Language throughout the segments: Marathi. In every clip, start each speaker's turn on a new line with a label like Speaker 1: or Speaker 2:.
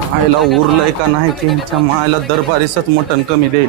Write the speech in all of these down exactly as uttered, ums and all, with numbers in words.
Speaker 1: आईला उरलंय का नाही की ह्यांच्या मायला दरबारीसच मटण कमी द्यायले.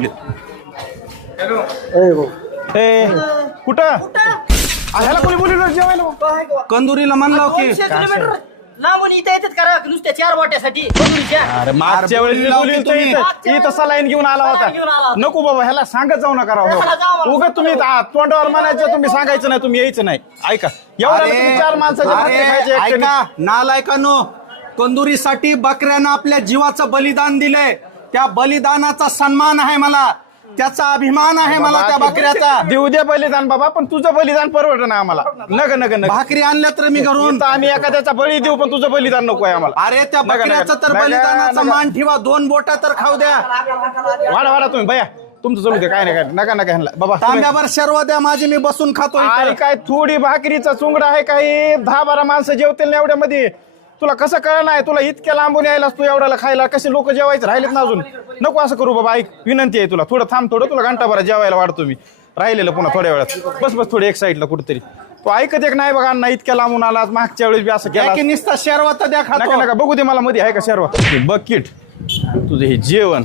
Speaker 2: ए कुठं ह्याला कोणी बोलवलं जेवायला?
Speaker 1: कंदुरीला म्हणला की
Speaker 3: लांबून इथे येतात करा नुसत्या चार वाट्यासाठी कंदुरीच्या.
Speaker 2: अरे मागच्या वेळेस मी बोलवलं होतं इथं. इथं सलाईन घेऊन आला
Speaker 3: सलाईन घेऊन आला
Speaker 2: होता.
Speaker 3: होता.
Speaker 2: नको बाबा ह्याला सांगत जाऊ नका
Speaker 3: ह्याला जाऊ
Speaker 2: राव.
Speaker 3: नका.
Speaker 2: उगाच तुम्ही आ, तोंडावर म्हणायचं तुम्ही सांगायचं नाही तुम्ही यायचं नाही. ऐका एवढं तुम्ही चार माणसाचे भाकरी खायचे
Speaker 1: अरे,
Speaker 2: एकट्याने.
Speaker 1: ऐका नालायकानो, कंदुरीसाठी बकऱ्यानं आपल्या जीवाचं बलिदान दिलंय. त्या बलिदानाचा सन्मान आहे मला, त्याचा अभिमान आहे मला त्या बकऱ्याचा.
Speaker 2: देऊ दे बलिदान बाबा पण तुझं बलिदान परवडत ना आम्हाला. नग नग नग
Speaker 1: भाकरी आणल्या तर मी घरून.
Speaker 2: इथं आम्ही एखाद्याचा बळी देऊ पण तुझं बलिदान नको आहे आम्हाला.
Speaker 1: अरे त्या
Speaker 2: नका, नका.
Speaker 1: बकऱ्याचा तर
Speaker 2: नका,
Speaker 1: बलिदानाचा
Speaker 2: नका.
Speaker 1: मान ठेवा, दोन बोटा तर खाऊ द्या.
Speaker 2: वाढा वाढा तुम्ही भैया तुमचं चालू दे काय नाही काय नका नका ह्यांना बाबा तुम्ही-
Speaker 1: तांब्यावर शर्व द्या माझी, मी बसून खातो इथं.
Speaker 2: अरे काय थोडी भाकरीचा चुंगडा आहे काही दहा बारा माणसं जेवतील ना एवढ्यामध्ये. तुला कसं कळलं नाही तुला इतक्या लांबून यायलास तू एवढ्याला खायला कसे लोक जेवायचे राहिलेत ना अजून. नको असं करू बाबा ऐक विनंती आहे तुला थोडं थांब थोडं तुला घंटाभरात जेवायला वाढतो मी राहिलेलं पुन्हा थोड्या वेळात. बस बस थोडी एक साईडला कुठेतरी तू ऐकत एक नाही बघा अण्णा इतक्या लांबून आला मागच्या वेळेस बी असं
Speaker 1: द्या
Speaker 2: केलं.
Speaker 1: की निस्ता शर्व तर द्या
Speaker 2: नका
Speaker 1: खातो.
Speaker 2: नका बघू दे मला मध्ये आहे का शर्वा बकेट तुझं हे जेवण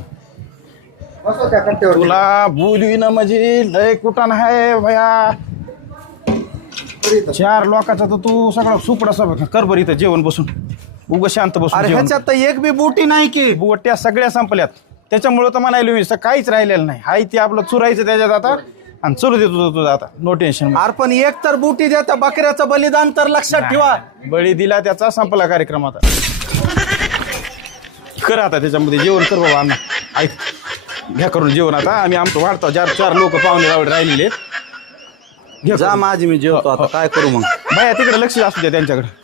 Speaker 2: तुला बोलवी ना म्हणजे लय कुठं आहे भया. चार लोकांचा तर तू सगळं सुपडा सब कर बरं इथं जेवण बसून उग शांत बसून
Speaker 1: अरे
Speaker 2: जेवण.
Speaker 1: ह्याच्यात तर एक बी बुटी नाही की.
Speaker 2: बुट्ट्या सगळ्या संपल्यात त्याच्यामुळे तर म्हणायला मी असं काहीच राहिलेलं नाही. हाय ते आपलं चुरायचं त्याच्यात आता आणि चुरू दे तुझं तुझं आता नो टेन्शन.
Speaker 1: अरे पण एक तर बुटी द्या त्या बकऱ्याचं बलिदान तर लक्षात ठेवा.
Speaker 2: बळी दिला त्याचा संपला कार्यक्रम आता. कर आता त्याच्यामध्ये जेवण कर बाबा अण्णा ऐक घ्या करून जेवण आता आम्ही आमचं वाढतो चार चार लोक पाहुणे रावडे राहिलेले.
Speaker 1: जा माझी मी जेवतो आता काय करू मग.
Speaker 2: बाया तिकडे लक्ष असू द्या त्यांच्याकडे.